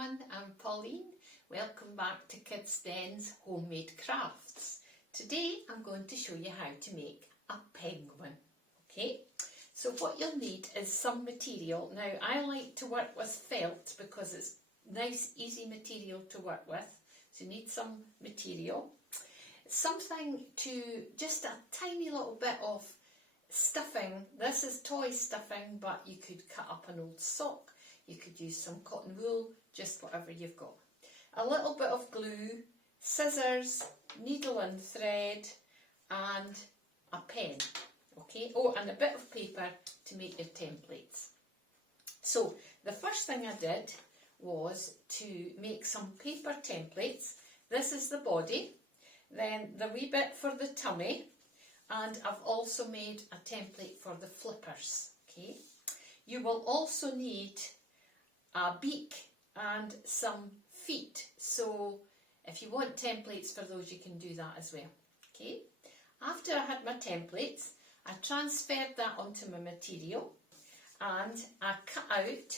everyone, I'm Pauline. Welcome back to Kids Den's Homemade Crafts. Today I'm going to show you how to make a penguin. Okay, so what you'll need is some material. Now I like to work with felt because it's nice easy material to work with. So you need some material. Something to, just a tiny little bit of stuffing. This is toy stuffing, but you could cut up an old sock. You could use some cotton wool, just whatever you've got. A little bit of glue, scissors, needle and thread, and a pen. Okay, oh, and a bit of paper to make your templates. So the first thing I did was to make some paper templates. This is the body, then the wee bit for the tummy, and I've also made a template for the flippers. Okay, you will also need a beak and some feet, so if you want templates for those you can do that as well. Okay, after I had my templates, I transferred that onto my material and I cut out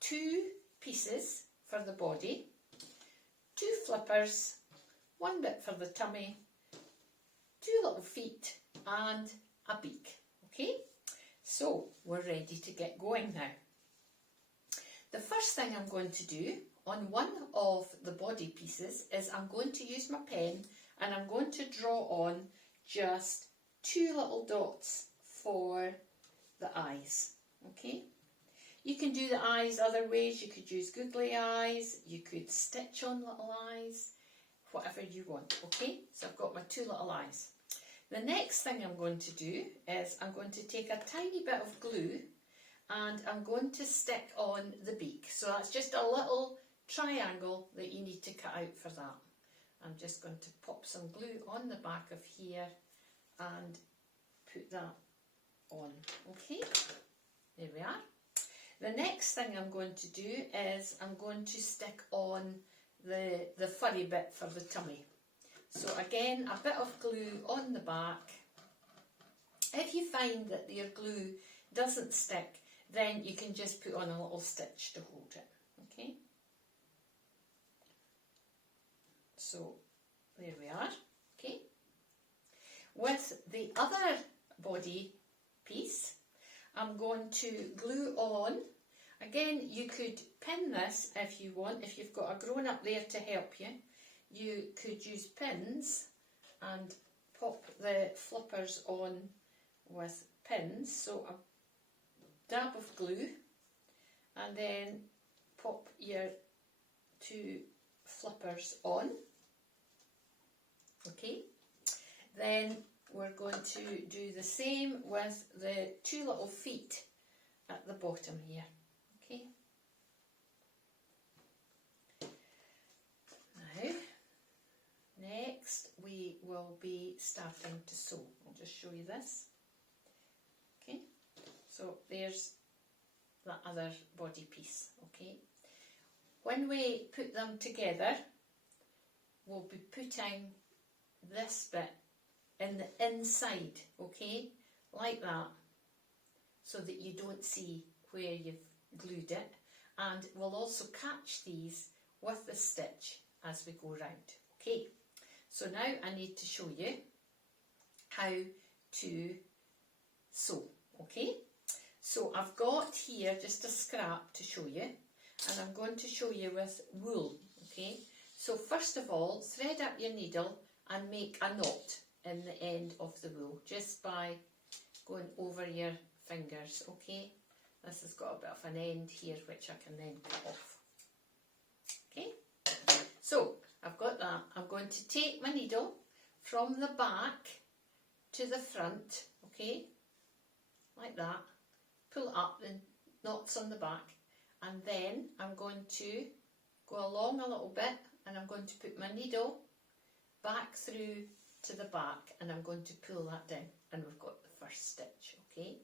2 pieces for the body, 2 flippers, 1 bit for the tummy, 2 little feet and a beak. Okay, so we're ready to get going now. The first thing I'm going to do on one of the body pieces is I'm going to use my pen and I'm going to draw on just 2 little dots for the eyes. Okay, you can do the eyes other ways. You could use googly eyes, you could stitch on little eyes, whatever you want. Okay, so I've got my 2 little eyes. The next thing I'm going to do is I'm going to take a tiny bit of glue and I'm going to stick on the beak. So that's just a little triangle that you need to cut out for that. I'm just going to pop some glue on the back of here and put that on. Okay, there we are. The next thing I'm going to do is I'm going to stick on the furry bit for the tummy. So again, a bit of glue on the back. If you find that your glue doesn't stick, then you can just put on a little stitch to hold it. Okay, so there we are. Okay, with the other body piece, I'm going to glue on. Again, you could pin this if you want. If you've got a grown-up there to help you, you could use pins and pop the flippers on with pins. So a dab of glue and then pop your 2 flippers on. Okay, then we're going to do the same with the 2 little feet at the bottom here. Okay, now next we will be starting to sew. I'll just show you this. Okay, so there's the other body piece. Okay, when we put them together, we'll be putting this bit in the inside, okay, like that, so that you don't see where you've glued it, and we'll also catch these with the stitch as we go round. Okay, so now I need to show you how to sew. Okay, so I've got here just a scrap to show you, and I'm going to show you with wool. Okay, so first of all, thread up your needle and make a knot in the end of the wool just by going over your fingers. Okay, this has got a bit of an end here which I can then cut off. Okay, so I've got that. I'm going to take my needle from the back to the front, okay, like that, pull it up, the knots on the back, and then I'm going to go along a little bit and I'm going to put my needle back through to the back and I'm going to pull that down, and we've got the first stitch. Okay,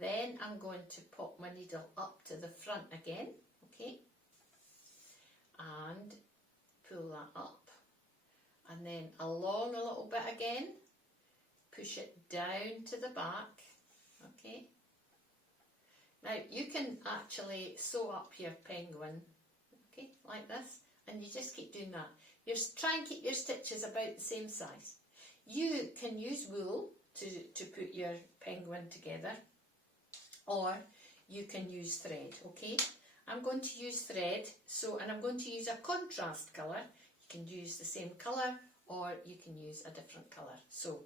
then I'm going to pop my needle up to the front again, okay, and pull that up, and then along a little bit again, push it down to the back. Okay, now you can actually sew up your penguin okay, like this, and you just keep doing that. Try and keep your stitches about the same size. You can use wool to put your penguin together, or you can use thread, okay? I'm going to use thread, and I'm going to use a contrast colour. You can use the same colour, or you can use a different colour. So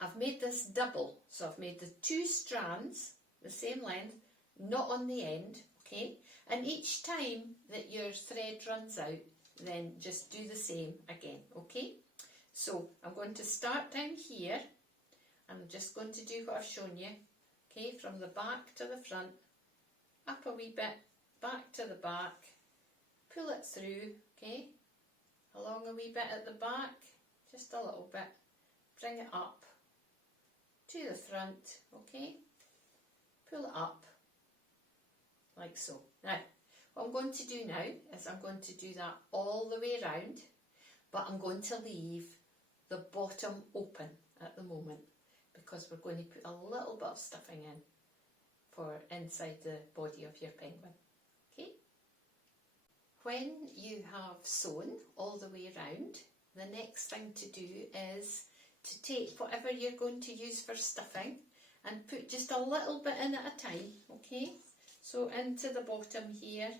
I've made this double, so I've made the 2 strands the same length, not on the end, okay? And each time that your thread runs out, then just do the same again, okay? So I'm going to start down here. I'm just going to do what I've shown you, okay? From the back to the front, up a wee bit, back to the back, pull it through, okay? Along a wee bit at the back, just a little bit, bring it up to the front, okay? Pull it up, like so. Now, what I'm going to do now is I'm going to do that all the way around, but I'm going to leave the bottom open at the moment because we're going to put a little bit of stuffing in for inside the body of your penguin, okay? When you have sewn all the way around, the next thing to do is to take whatever you're going to use for stuffing and put just a little bit in at a time, okay? So into the bottom here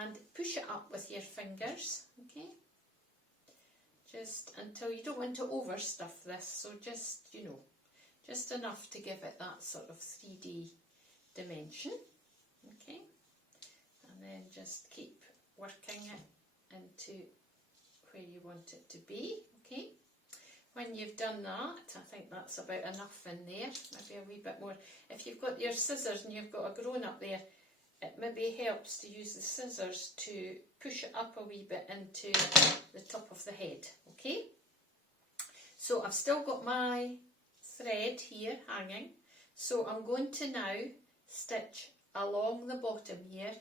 and push it up with your fingers, okay? Just until you don't want to overstuff this, so just, you know, just enough to give it that sort of 3D dimension, okay? And then just keep working it into where you want it to be, okay? When you've done that, I think that's about enough in there, maybe a wee bit more. If you've got your scissors and you've got a grown up there, it maybe helps to use the scissors to push it up a wee bit into the top of the head, okay? So I've still got my thread here hanging, so I'm going to now stitch along the bottom here,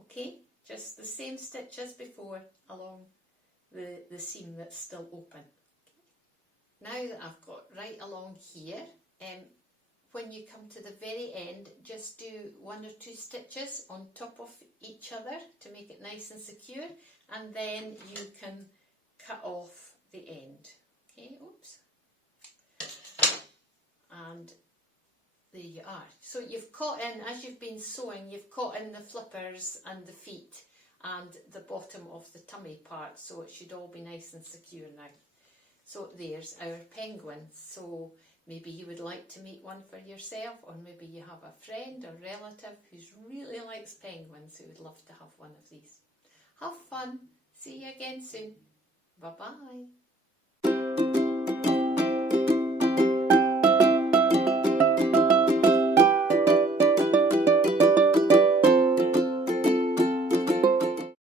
okay? Just the same stitch as before along the seam that's still open. Now that I've got right along here, when you come to the very end, just do 1 or 2 stitches on top of each other to make it nice and secure, and then you can cut off the end. Okay, oops. And there you are. So you've caught in, as you've been sewing, you've caught in the flippers and the feet and the bottom of the tummy part, so it should all be nice and secure now. So there's our penguin. So maybe you would like to make one for yourself, or maybe you have a friend or relative who really likes penguins who would love to have one of these. Have fun. See you again soon. Bye-bye.